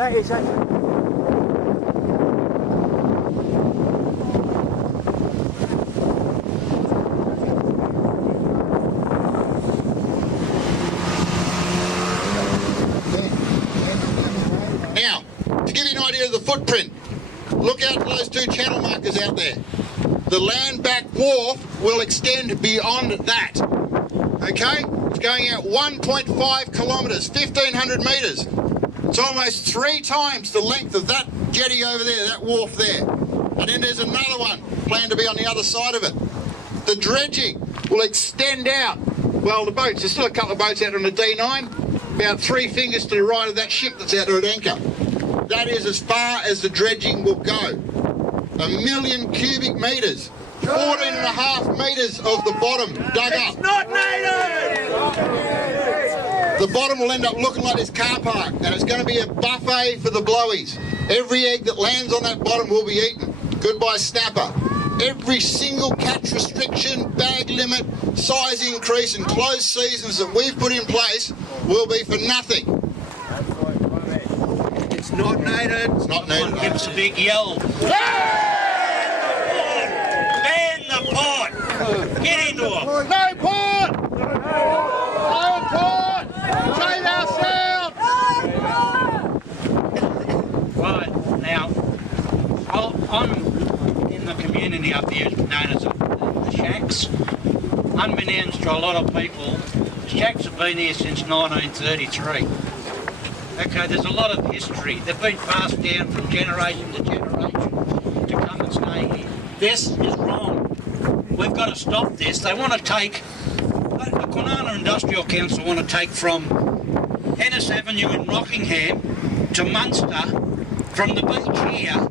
That is actually... Now, to give you an idea of the footprint, look out for those two channel markers out there. The land back wharf will extend beyond that. Okay? It's going out 1.5 kilometres, 1,500 metres. It's almost 3 times the length of that jetty over there, that wharf there. And then there's another one planned to be on the other side of it. The dredging will extend out. Well, the boats, there's still a couple of boats out on the D9, about 3 fingers to the right of that ship that's out there at anchor. That is as far as the dredging will go. 1 million cubic metres, 14.5 metres of the bottom dug up. It's not native! The bottom will end up looking like this car park, and it's going to be a buffet for the blowies. Every egg that lands on that bottom will be eaten. Goodbye snapper. Every single catch restriction, bag limit, size increase and closed seasons that we've put in place will be for nothing. It's not native. It's not native. Give us a big yell. Man the port! Get into it! No port! No port! Save ourselves! Right, now, I'm in the community up here known as the Shacks. Unbeknownst to a lot of people, the Shacks have been here since 1933. Okay, there's a lot of history. They've been passed down from generation to generation to come and stay here. This is wrong. We've got to stop this. They want to take, the Kwinana Industrial Council want to take from Ennis Avenue in Rockingham to Munster, from the beach here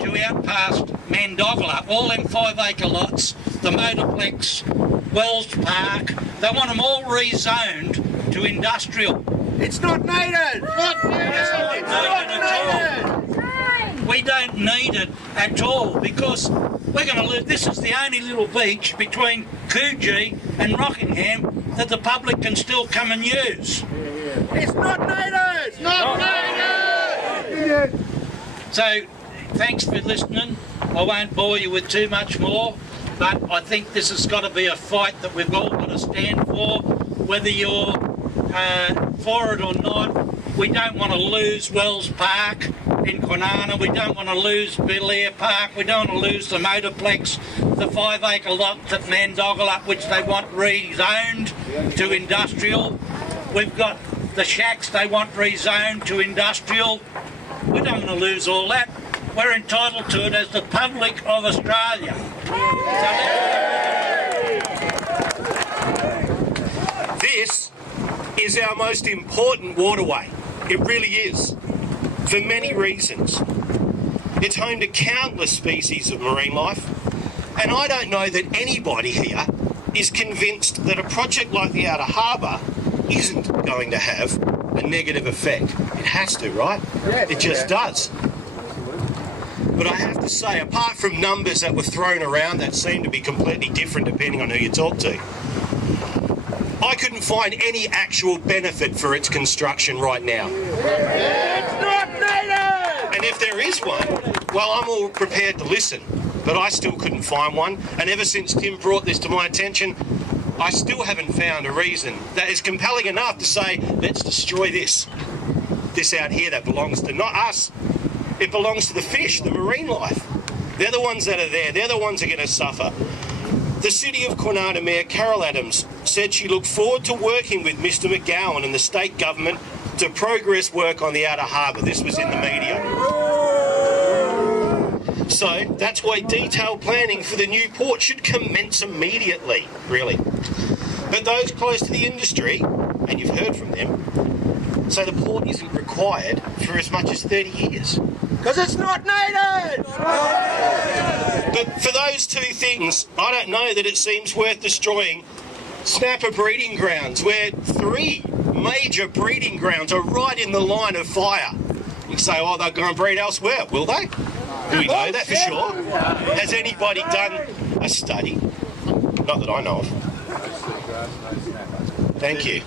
to out past Mandogla, all them 5-acre lots, the Motorplex, Wells Park. They want them all rezoned to industrial. It's not native! Not native! It's not native! We don't need it at all because we're going to lose. This is the only little beach between Coogee and Rockingham that the public can still come and use. It's not native! It's Not native! So, thanks for listening. I won't bore you with too much more, but I think this has got to be a fight that we've all got to stand for, whether you're for it or not. We don't want to lose Wells Park in Kwinana, we don't want to lose Belair Park, we don't want to lose the Motorplex, the 5-acre lot at Mandogla, which they want rezoned to industrial. We've got the Shacks they want rezoned to industrial. We don't want to lose all that. We're entitled to it as the public of Australia. This is our most important waterway. It really is, for many reasons. It's home to countless species of marine life, and I don't know that anybody here is convinced that a project like the Outer Harbour isn't going to have a negative effect. It has to, right? It just does. But I have to say, apart from numbers that were thrown around that seem to be completely different depending on who you talk to, I couldn't find any actual benefit for its construction right now. It's not native! And if there is one, well, I'm all prepared to listen. But I still couldn't find one. And ever since Tim brought this to my attention, I still haven't found a reason that is compelling enough to say, let's destroy this. This out here that belongs to not us. It belongs to the fish, the marine life. They're the ones that are there. They're the ones that are going to suffer. The City of Kwinana Mayor Carol Adams said she looked forward to working with Mr McGowan and the state government to progress work on the Outer Harbour. This was in the media. So that's why detailed planning for the new port should commence immediately, really. But those close to the industry, and you've heard from them, say the port isn't required for as much as 30 years. Because it's not native! But for those two things, I don't know that it seems worth destroying snapper breeding grounds, where 3 major breeding grounds are right in the line of fire. You say, oh, they'll go and breed elsewhere. Will they? Do we know that for sure? Has anybody done a study? Not that I know of. Thank you.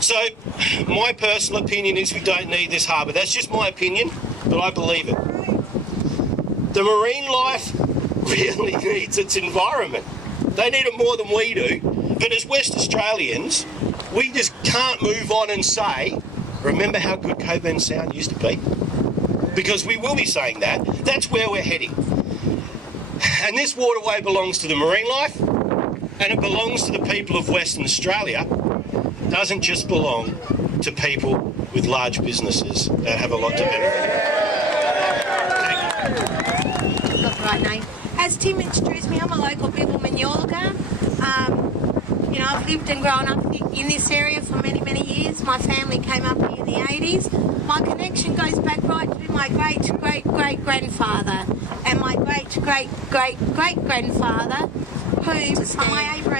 So my personal opinion is we don't need this harbour. That's just my opinion, but I believe it. The marine life really needs its environment. They need it more than we do. But as West Australians, we just can't move on and say, remember how good Cockburn Sound used to be? Because we will be saying that. That's where we're heading. And this waterway belongs to the marine life, and it belongs to the people of Western Australia. It doesn't just belong to people with large businesses that have a lot to benefit. Got the right name. As Tim introduced me, I'm a local Bibbulmun Yorga. You know, I've lived and grown up in this area for many, many years. My family came up here in the 80s. My connection goes back right to my great-great-great-grandfather and my great-great-great-grandfather, who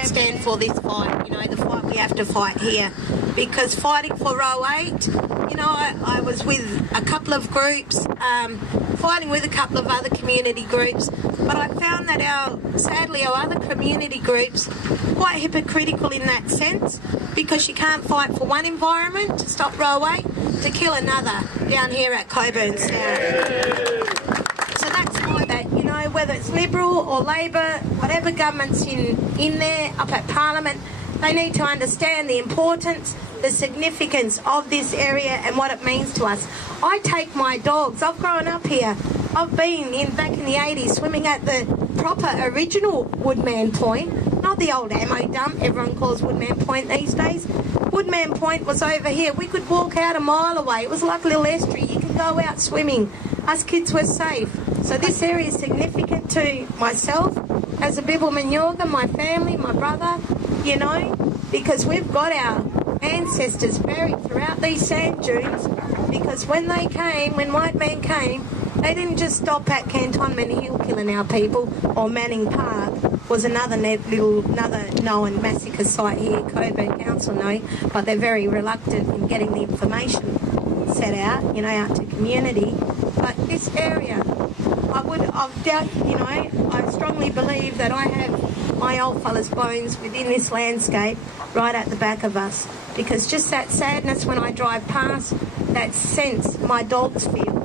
stand for this fight, you know, the fight we have to fight here. Because fighting for row 8, you know, I was with a couple of groups, fighting with a couple of other community groups, but I found that sadly our other community groups quite hypocritical in that sense, because you can't fight for one environment to stop row 8 to kill another down here at Cockburn Sound. So that's why that, you know, whether it's Liberal or Labor, whatever government's in there up at Parliament, they need to understand the importance, the significance of this area and what it means to us. I take my dogs, I've grown up here, I've been back in the 80s swimming at the proper original Woodman Point, not the old ammo dump everyone calls Woodman Point these days. Woodman Point was over here. We could walk out a mile away. It was like a little estuary. You could go out swimming. Us kids were safe. So this area is significant to myself as a Bibbulmun Yorga, my family, my brother, you know, because we've got our ancestors buried throughout these sand dunes, because when they came, when white men came, they didn't just stop at Cantonment Hill killing our people, or Manning Park was another known massacre site here, Cockburn Council know, but they're very reluctant in getting the information set out, you know, out to community. But this area, I strongly believe that I have my old fella's bones within this landscape right at the back of us, because just that sadness when I drive past, that sense my dogs feel.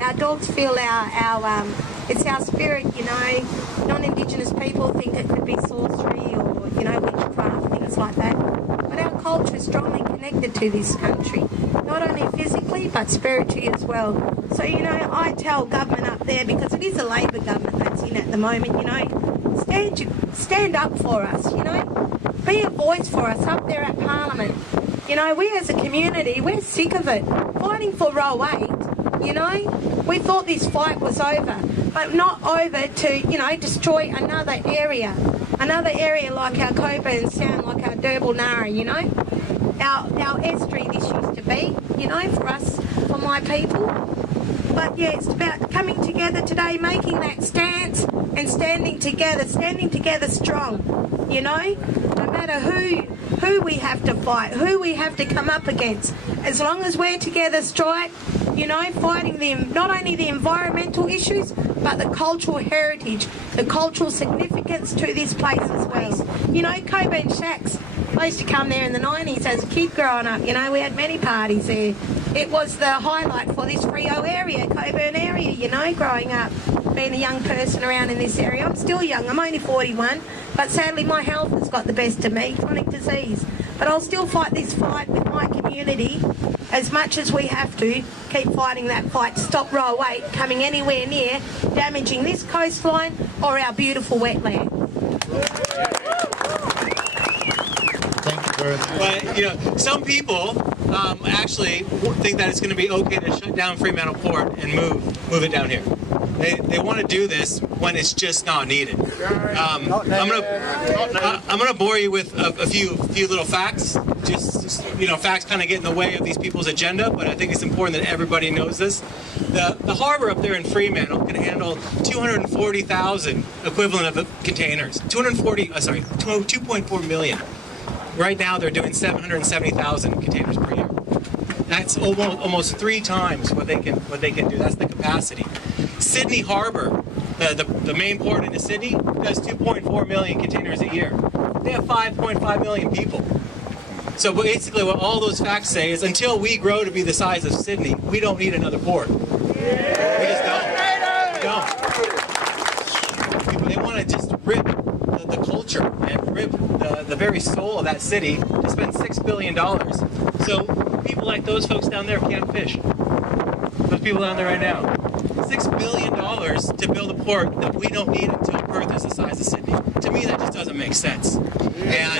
Our dogs feel it's our spirit, you know. Non-Indigenous people think it could be sorcery or, you know, witchcraft, things like that. But our culture is strongly connected to this country, not only physically but spiritually as well. So, you know, I tell government up there, because it is a Labor government that's in at the moment, you know, stand up for us, you know. Be a voice for us up there at Parliament. You know, we as a community, we're sick of it. Fighting for row 8, you know. We thought this fight was over, but not over to, you know, destroy another area like our Cockburn Sound, like our Derbil Nara, you know. Our estuary this used to be, you know, for us, for my people. But yeah, it's about coming together today, making that stance and standing together strong, you know. No matter who we have to fight, who we have to come up against, as long as we're together strike, you know, fighting not only the environmental issues, but the cultural heritage, the cultural significance to this place as well. You know, Cockburn Shacks, I used to come there in the 90s as a kid growing up, you know, we had many parties there. It was the highlight for this Frio area, Cockburn area, you know, growing up, being a young person around in this area. I'm still young, I'm only 41, but sadly my health has got the best of me, chronic disease. But I'll still fight this fight with my community as much as we have to, keep fighting that fight to stop row 8 coming anywhere near damaging this coastline or our beautiful wetland. Thank you very much. But, you know, some people actually think that it's going to be okay to shut down Fremantle Port and move it down here. They want to do this when it's just not needed. I'm gonna bore you with a few little facts. Just you know, facts kind of get in the way of these people's agenda, but I think it's important that everybody knows this. The harbour up there in Fremantle can handle 240,000 equivalent of containers. 2.4 million. Right now they're doing 770,000 containers per year. That's almost 3 times what they can do. That's the capacity. Sydney Harbour, the main port into Sydney, does 2.4 million containers a year. They have 5.5 million people. So basically what all those facts say is until we grow to be the size of Sydney, we don't need another port. We just don't. We don't. They want to just rip the culture and rip the very soul of that city to spend $6 billion. So people like those folks down there can't fish. Those people down there right now. $6 billion to build a port that we don't need until Perth is the size of Sydney. To me, that just doesn't make sense. And